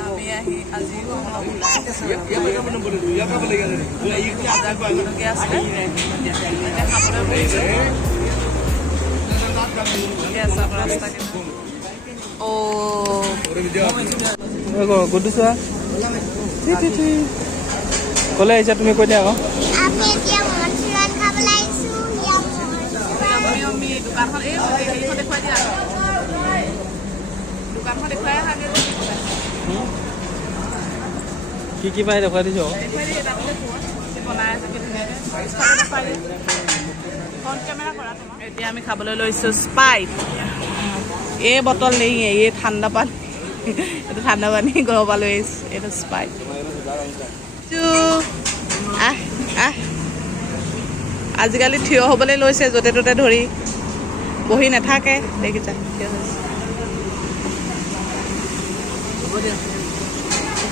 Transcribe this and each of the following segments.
আমি আহি আজি অলপ ওলাই আছিলে খাবলৈ বহিছোঁ গুড্ডু চোৱা ক'লে আহিছা তুমি কৈ দিয়া আকৌ দোকানখন এই হেৰিখন দেখুৱাই দিয়া দোকানখন দেখুৱাই আহাগে কি পাই দেখুৱাই দিছ দেখুৱাই দিয়ে তাৰপিছত বনাই আছে ধুনীয়াকৈ কেমেৰা কৰা তোমাক এতিয়া আমি খাবলৈ লৈছোঁ স্প্ৰাইট এই বটল নেই এই ঠাণ্ডা পানী এইটো ঠাণ্ডা পানী ঘৰৰ পৰা লৈ আহিছোঁ এইটো স্প্ৰাইট আজিকালি থিয় হ'বলৈ লৈছে য'তে ত'তে ধৰি বহি নাথাকে দেখিছা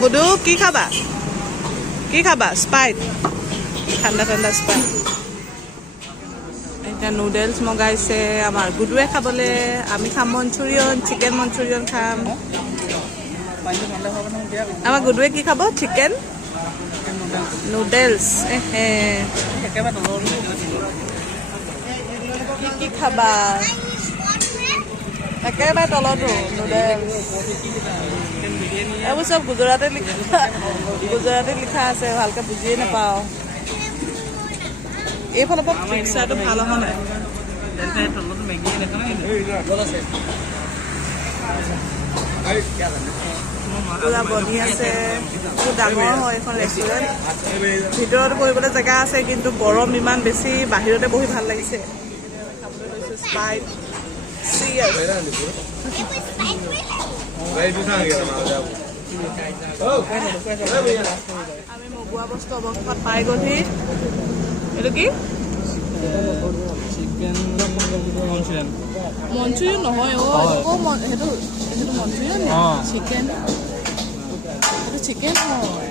গুডু কি খাবা স্প্ৰাইট ঠাণ্ডা ঠাণ্ডা স্প্ৰাইট এতিয়া নুডলছ মগাইছে আমাৰ গুডুৱে খাবলৈ আমি খাম মঞ্চুৰিয়ন চিকেন মঞ্চুৰিয়ন খাম আমাৰ গুডুৱে কি খাব চিকেন নুডলছ কি খাবা একেবাৰে তলতো নুডলছ এইবোৰ চব গুজৰাটী লিখা আছে ভালকৈ বুজিয়ে নাপাওঁ এইফালৰ পৰা পিকচাৰটো ভাল অহা নাই পুৰা বনি আছে বহুত ডাঙৰ হয় এখন ৰেষ্টুৰেণ্ট ভিতৰত বহিবলৈ জেগা আছে কিন্তু গৰম ইমান বেছি বাহিৰতে বহি ভাল লাগিছে খাবলৈ লৈছোঁ স্প্ৰাইট আমি মগুৱা বস্তু অৱস্থাত পাই গ'লহি এইটো কি মঞ্চুৰিয়ন নহয় সেইটো মঞ্চুৰিয়ন চিকেন এইটো চিকেন হয়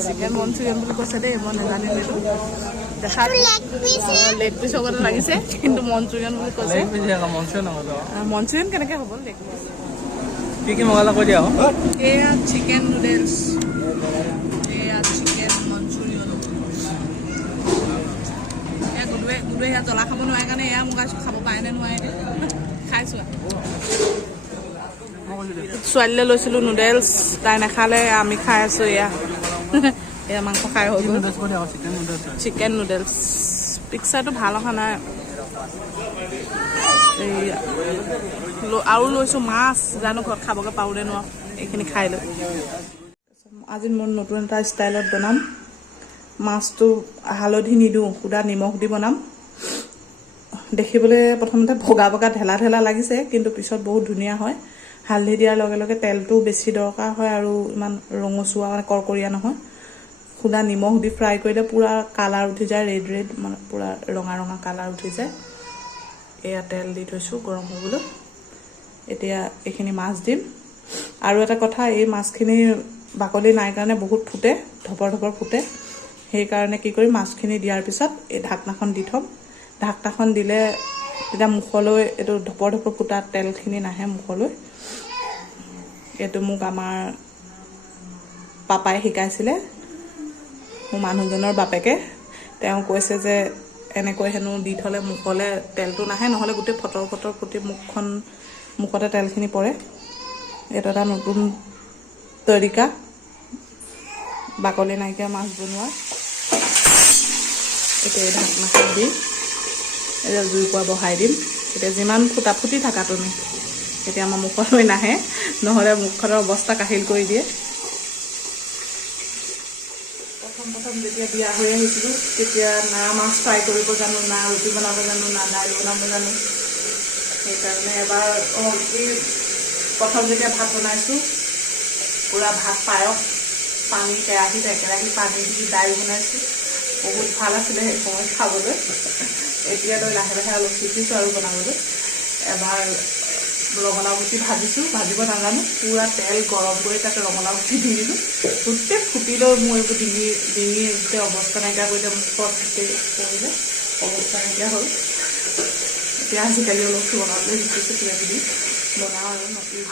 চিকেন মঞ্চুৰিয়ন বুলি কৈছে দেই মই নাজানিম এইটো দেখাত লেগ পিচ হ'ব লাগিছে কিন্তু মঞ্চুৰিয়ন বুলি কৈছে মঞ্চুৰিয়ন কেনেকৈ হ'ব লেগ পিচ কি মগালা কৈ দিয়া এয়া চিকেন নুডলছ এয়া চিকেন মঞ্চুৰিয়ন এয়া গুডুৱে এয়া জ্বলা খাব নোৱাৰে কাৰণে এয়া মগাইছোঁ খাব পাৰে নে নোৱাৰে খাইছোঁ ছোৱালীলৈ লৈছিলোঁ নুডলছ তাই নাখালে আমি খাই আছোঁ এয়া এয়া মাংস খাই হৈ গ'ল চিকেন নুডলছ পিকচাৰটো ভাল অহা নাই আৰু লৈছোঁ মাছ জানো ঘৰত খাবগৈ পাৰোঁনে নোৱাৰোঁ এইখিনি খাই লৈ আজি মোৰ নতুন এটা ষ্টাইলত বনাম মাছটো হালধি নিদিওঁ সুদা নিমখ দি বনাম দেখিবলৈ প্ৰথমতে বগা বগা ঢেলা ঢেলা লাগিছে কিন্তু পিছত বহুত ধুনীয়া হয় হালধি দিয়াৰ লগে লগে তেলটো বেছি দৰকাৰ হয় আৰু ইমান ৰঙচুৱা মানে কৰকৰীয়া নহয় সুদা নিমখ দি ফ্ৰাই কৰিলে পূৰা কালাৰ উঠি যায় ৰেড মানে পূৰা ৰঙা ৰঙা কালাৰ উঠি যায় এয়া তেল দি থৈছোঁ গৰম হ'বলৈ এতিয়া এইখিনি মাছ দিম আৰু এটা কথা এই মাছখিনি বাকলি নাই কাৰণে বহুত ফুটে ধপৰ ধপৰ ফুটে সেইকাৰণে কি কৰিম মাছখিনি দিয়াৰ পিছত এই ঢাকনাখন দি থ'ম ঢাকনাখন দিলে তেতিয়া মুখলৈ এইটো ধপৰ ধপৰ ফুটা তেলখিনি নাহে মুখলৈ এইটো মোক আমাৰ পাপাই শিকাইছিলে মোৰ মানুহজনৰ বাপেকে তেওঁ কৈছে যে এনেকৈ হেনো দি থ'লে মুখলৈ তেলটো নাহে নহ'লে গোটেই ফটৰ ফটৰ ফুটি মুখতে তেলখিনি পৰে এইটো এটা নতুন তৰিকা বাকলি নাইকিয়া মাছ বনোৱা এতিয়া এই ঢাকনাখন দি এতিয়া জুই কোৱা বহাই দিম এতিয়া যিমান ফুটা ফুটি থাকা তুমি এতিয়া আমাৰ মুখলৈ নাহে নহ'লে মুখখনৰ অৱস্থা কাহিল কৰি দিয়ে প্ৰথম যেতিয়া বিয়া হৈ আহিছিলোঁ তেতিয়া না মাছ ফ্ৰাই কৰিব জানো না ৰুটি বনাব জানো না দাইল বনাব জানো সেইকাৰণে এবাৰ প্ৰথম যেতিয়া ভাত বনাইছোঁ পূৰা ভাত পায়স পানী কেৰাহীত একেৰাহী পানী দি দাইল বনাইছোঁ বহুত ভাল আছিলে সেই সময়ত খাবলৈ এতিয়ালৈ লাহে লাহে অলপ শিকিছোঁ আৰু বনাবলৈ এবাৰ ৰঙালাও গুটি ভাজিছোঁ ভাজিব নাজানো পূৰা তেল গৰম কৰি তাতে ৰঙালাও গুটি দি দিলোঁ গোটেই ফুটিলৈ মোৰ এইবোৰ ডিঙি গোটেই অৱস্থা নাইকিয়া কৰিলে মুখত গোটেই পৰিলে অৱস্থা নাইকিয়া হ'ল এতিয়া আজিকালি অলপ বনাবলৈ শিকিছোঁ কিবা কিবি বনাওঁ আৰু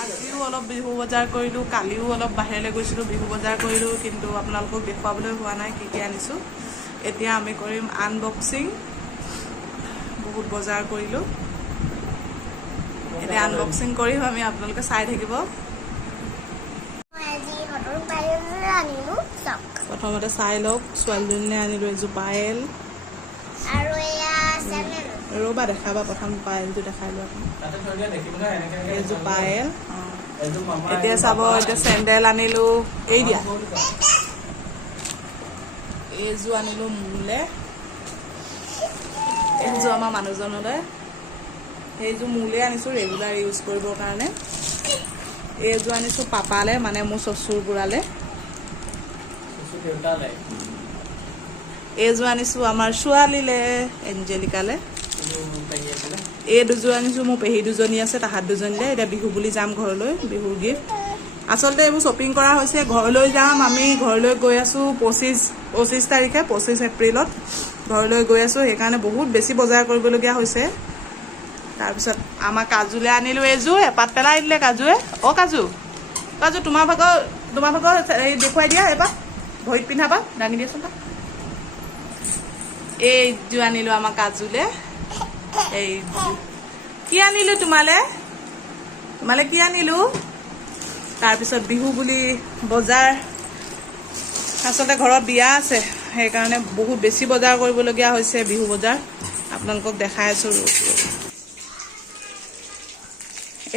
আজিও অলপ বিহু বজাৰ কৰিলোঁ, কালিও অলপ বাহিৰলৈ গৈছিলোঁ বিহু বজাৰ কৰিলোঁ, কিন্তু আপোনালোকক দেখুৱাবলৈ হোৱা নাই কি আনিছোঁ। এতিয়া আমি কৰিম আনবক্সিং। বহুত বজাৰ কৰিলোঁ, এতিয়া আনবক্সিং কৰিম আমি, আপোনালোকে চাই থাকিব। প্ৰথমতে চাই লওক, ছোৱালীজনীলৈ আনিলোঁ এযোৰ পায়েল। ৰ'বা দেখাবা, প্ৰথম পায়েলটো দেখাই লওঁ আপুনি। এইযোৰ পায়েল। এতিয়া চাব, এতিয়া চেণ্ডেল আনিলোঁ, এই দিয়া। এইযোৰ আনিলোঁ মোলৈ, এইযোৰ আমাৰ মানুহজনলৈ। সেইযোৰ মোলৈ আনিছোঁ ৰেগুলাৰ ইউজ কৰিবৰ কাৰণে। এইযোৰ আনিছোঁ পাপালৈ, মানে মোৰ চচুৰ বুঢ়ালৈ। এইযোৰ আনিছোঁ আমাৰ ছোৱালীলৈ, এঞ্জেলিকালৈ। এই দুযোৰ আনিছোঁ মোৰ পেহী দুজনী আছে, তাহাঁত দুজনীলৈ। এতিয়া বিহু বুলি যাম ঘৰলৈ, বিহুৰ গিফ্ট। আচলতে এইবোৰ শ্বপিং কৰা হৈছে, ঘৰলৈ যাম আমি। ঘৰলৈ গৈ আছোঁ 25 তাৰিখে, 25 এপ্ৰিলত ঘৰলৈ গৈ আছোঁ। সেইকাৰণে বহুত বেছি বজাৰ কৰিবলগীয়া হৈছে। তাৰপিছত আমাৰ কাজুলৈ আনিলোঁ এইযোৰ, এপাত পেলাই দিলে কাজুৱে। কাজু তোমাৰ ভাগৰ দেখুৱাই দিয়া, এবাৰ ভৰিত পিন্ধাবা, দাঙি দিয়াচোন। এইযোৰ আনিলোঁ আমাৰ কাজুলৈ। এই কি আনিলোঁ তোমালৈ কি আনিলোঁ। তাৰপিছত বিহু বুলি বজাৰ, আচলতে ঘৰত বিয়া আছে, সেইকাৰণে বহুত বেছি বজাৰ কৰিবলগীয়া হৈছে, বিহু বজাৰ। আপোনালোকক দেখাই আছোঁ।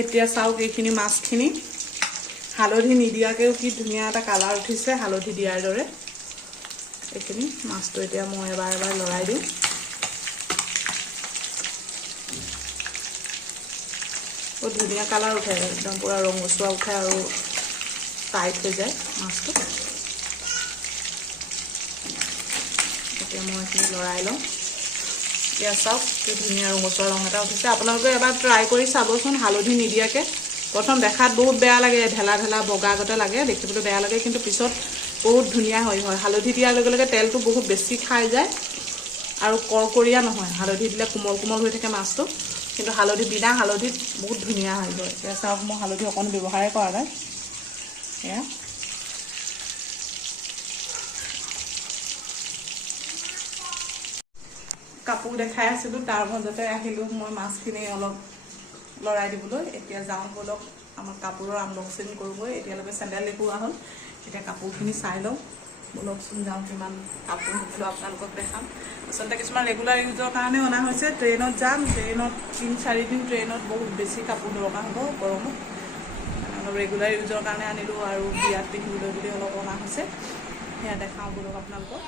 এতিয়া চাওক এইখিনি মাছখিনি, হালধি নিদিয়াকৈও কি ধুনীয়া এটা কালাৰ উঠিছে, হালধি দিয়াৰ দৰে। এইখিনি মাছটো এতিয়া মই এবাৰ লৰাই দিওঁ। বহুত ধুনীয়া কালাৰ উঠে, একদম পূৰা ৰঙচুৱা উঠে আৰু টাইট হৈ যায় মাছটো। এতিয়া মই এইখিনি লৰাই লওঁ। এতিয়া চাওক কি ধুনীয়া ৰঙচুৱা ৰং এটা উঠিছে। আপোনালোকে এবাৰ ট্ৰাই কৰি চাবচোন হালধি নিদিয়াকৈ। প্ৰথম দেখাত বহুত বেয়া লাগে, ঢেলা বগা আগতে লাগে, দেখিবলৈ বেয়া লাগে, কিন্তু পিছত বহুত ধুনীয়া হয়। হালধি দিয়াৰ লগে লগে তেলটো বহুত বেছি খাই যায় আৰু কৰকৰীয়া নহয়। হালধি দিলে কোমল কোমল হৈ থাকে মাছটো, কিন্তু বিনা হালধিত বহুত ধুনীয়া হৈ যায়। এতিয়া চাওক, মই হালধি অকণ ব্যৱহাৰে কৰা নাই। এয়া কাপোৰ দেখাই আছিলোঁ, তাৰ মাজতে আহিলোঁ মই মাছখিনি অলপ লৰাই দিবলৈ। এতিয়া যাওঁ বলক, আমাৰ কাপোৰৰ আনবক্সিং কৰোঁগৈ। এতিয়ালৈকে চেণ্ডেল দেখুওৱা হ'ল, এতিয়া কাপোৰখিনি চাই লওঁ বলকচোন। যাওঁ, কিমান কাপোৰ শিকিলোঁ আপোনালোকক দেখাম। আচলতে কিছুমান ৰেগুলাৰ ইউজৰ কাৰণে অনা হৈছে। ট্ৰেইনত যাম, ট্ৰেইনত 3-4 দিন ট্ৰেইনত বহুত বেছি কাপোৰ দৰকাৰ হ'ব গৰমত। অলপ ৰেগুলাৰ ইউজৰ কাৰণে আনিলোঁ, আৰু বিয়াত পিন্ধিবলৈ বুলি অলপ অনা হৈছে। সেয়া দেখাওঁ বলক আপোনালোকক।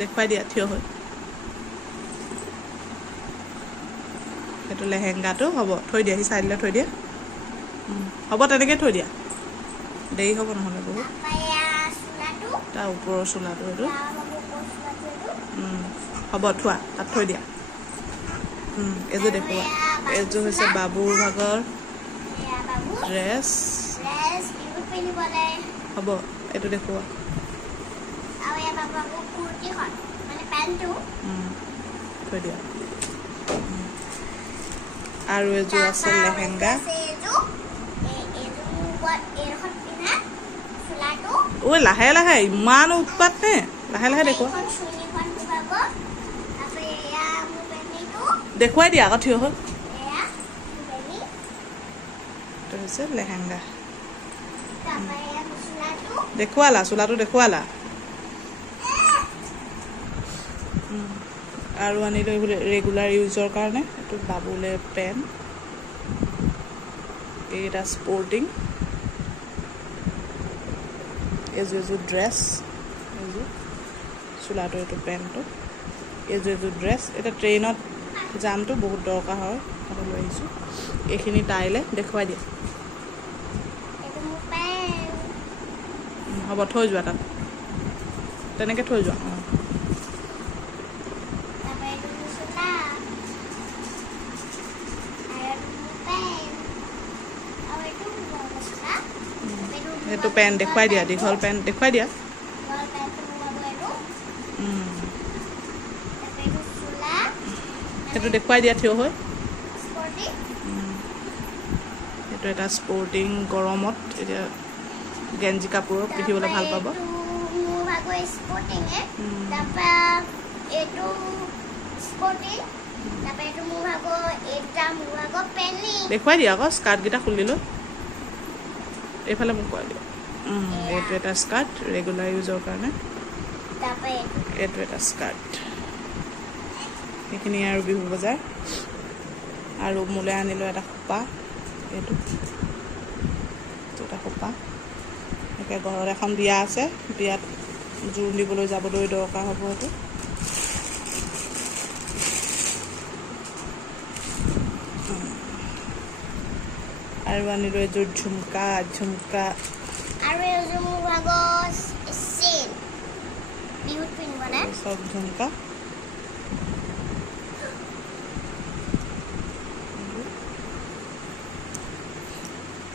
দেখুৱাই দিয়া থিয় হৈ। সেইটো লেহেংগাটো হ'ব, থৈ দিয়া, সি চাইডলৈ থৈ দিয়া। হ'ব, তেনেকৈ থৈ দিয়া, দেৰি হ'ব নহ'লে বহুত। তাৰ ওপৰৰ চোলাটো এইটো হ'ব, থোৱা তাত থৈ দিয়া। এইযোৰ দেখুওৱা, এইযোৰ হৈছে বাবুৰ ভাগৰ ড্ৰেছ। হ'ব, এইটো দেখুওৱা। থৈ দিয়া। আৰু এযোৰ আছে লেহেংগা। লাহে লাহে, ইমান উৎপাত নে, লাহে লাহে দেখুওৱা। দেখুৱাই দিয়া আকৌ থিয় হৈ। এইটো হৈছে লেহেংগা। দেখুৱালা, চোলাটো দেখুৱালা। আৰু আনিলোঁ ৰেগুলাৰ ইউজৰ কাৰণে, এইটো বাবুলৈ পেণ্ট, এইকেইটা স্পৰ্টিং, এইযোৰ ড্ৰেছ, এইযোৰ চোলাটো, এইটো পেণ্টটো, এইযোৰ ড্ৰেছ। এতিয়া ট্ৰেইনত যামটো বহুত দৰকাৰ হয়, সেইটো লৈ আহিছোঁ। এইখিনি তাইলৈ দেখুৱাই দিয়া। হ'ব, থৈ যোৱা তাত, তেনেকৈ থৈ যোৱা। সেইটো পেণ্ট দেখুৱাই দিয়া, দীঘল পেণ্ট দেখুৱাই দিয়া। সেইটো দেখুৱাই দিয়া থিয় হৈ এইটো এটা স্পৰ্টিং গৰমত এতিয়া গেঞ্জি কাপোৰ পিন্ধিবলৈ ভাল পাব দেখুৱাই দিয়া আকৌ স্কাৰ্টকেইটা খুলি লৈ এইফালে মোক কোৱাই দিয়া এইটো এটা স্কাৰ্ট ৰেগুলাৰ ইউজৰ কাৰণে এইটো এটা স্কাৰ্ট সেইখিনি আৰু বিহু বজাৰ আৰু মোলৈ আনিলোঁ এটা খোপা এইটো এটা খোপা একে ঘৰত এখন বিয়া আছে বিয়াত জোৰোণ দিবলৈ যাবলৈ দৰকাৰ হ'ব এইটো আৰু আনিলোঁ এযোৰ ঝুমকা চব ঝুমকা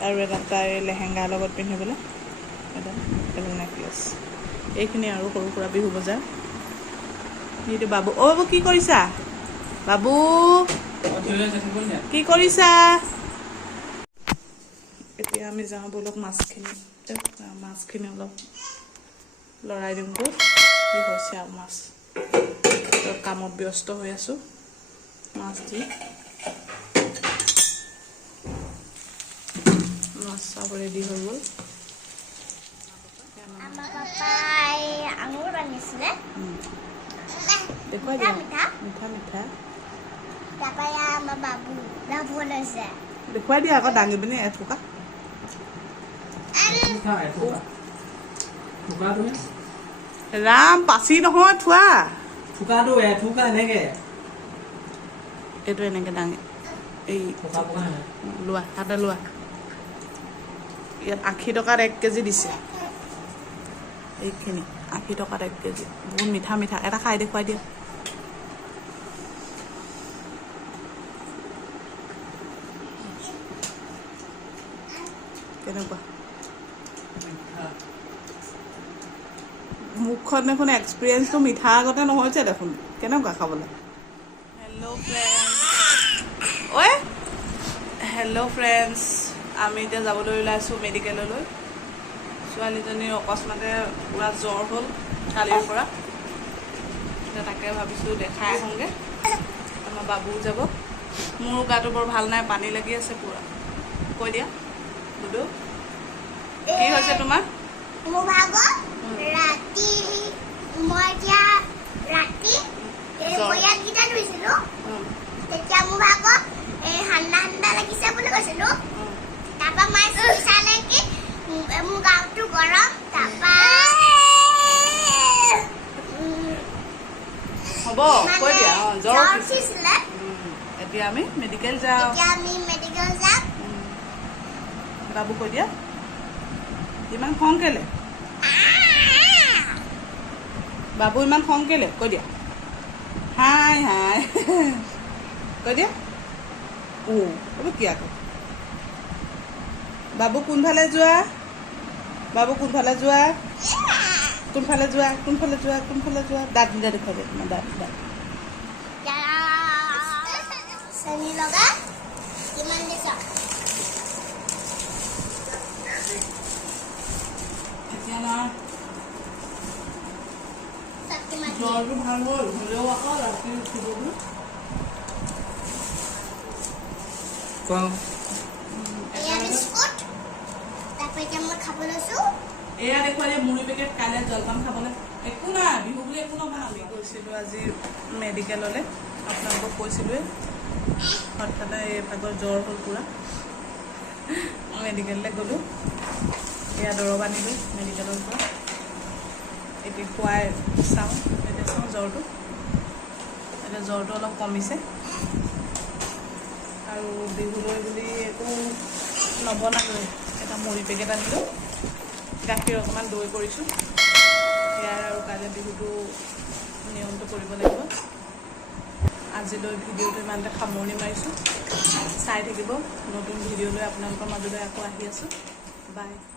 আৰু এটা তাই লেহেংগাৰ লগত পিন্ধিবলৈ এটা নেকলেছ এইখিনি আৰু সৰু সুৰা বিহু বজাৰ এইটো বাবু বাবু কি কৰিছা বাবু কি কৰিছা এতিয়া আমি যাওঁ বলক মাছখিনি অলপ লৰাই দিমগৈ কি হৈছে আৰু মাছ কামত ব্যস্ত হৈ আছোঁ মাছ দি মাছ চব ৰেডি হৈ গ'ল দেখুৱাই দিয়া মিঠা দেখুৱাই দিয়া আকৌ দাঙি পিনি এথোকা ৰাম পাচি নহয় থোৱা এইটো এনেকে দাঙি এই লোৱা হাতে লোৱা ইয়াত 80 টকাত 1 কেজি দিছে এইখিনি 80 টকাত 1 কেজি বহুত মিঠা এটা খাই দেখুৱাই দিয়া কেনেকুৱা মুখখন দেখোন এক্সপিৰিয়েঞ্চটো মিঠা আগতে নহৈছে দেখোন কেনেকুৱা খাবলৈ হেল্ল' ফ্ৰেণ্ডছ আমি এতিয়া যাবলৈ ওলাইছোঁ মেডিকেললৈ ছোৱালীজনীৰ অকস্মাতে পুৰা জ্বৰ হ'ল কালিৰ পৰা তাকে ভাবিছোঁ দেখাই আহোঁগৈ আমাৰ বাবুও যাব মোৰো গাটো বৰ ভাল নাই পানী লাগি আছে পুৰা কৈ দিয়া বুধু কি হৈছে তোমাৰ হ'ব কৈ দিয়া জ্বৰ উঠিছিলে এতিয়া আমি মেডিকেল যাওঁ বাবু কৈ দিয়া ইমান খং কেলে বাবু ইমান খং কেলে কৈ দিয়া হাই কৈ দিয়া বাবু কি আকৌ বাবু কোনফালে যোৱা দাঁত দুটা দেখুৱাই দিয়া তোমাৰ দাঁত জ্বৰটো ভাল হ'ল হ'লেও আকৌ ৰাতি উঠিবলৈ এয়া দেখুৱাই মুড়ি পেকেট কাইলৈ জলপান খাবলৈ একো নাই বিহু বুলি একো নহয় আমি গৈছিলোঁ আজি মেডিকেললৈ আপোনালোকক কৈছিলোঁৱে হঠাতে এই ভাগৰ জ্বৰ হ'ল পুৰা মেডিকেললৈ গ'লোঁ এয়া দৰৱ আনিলোঁ মেডিকেলৰ পৰা এতিয়া খুৱাই চাওঁ জ্বৰটো এতিয়া জ্বৰটো অলপ কমিছে আৰু বিহুলৈ বুলি একো নবনালোঁ এটা মুড়ি পেকেট আনিলোঁ গাখীৰ অকণমান দৈ কৰিছোঁ সেয়াই আৰু কাইলৈ বিহুটো নিয়মটো কৰিব লাগিব আজিলৈ ভিডিঅ'টো ইমানতে সামৰণি মাৰিছোঁ চাই থাকিব নতুন ভিডিঅ'লৈ আপোনালোকৰ মাজলৈ আকৌ আহি আছোঁ বাই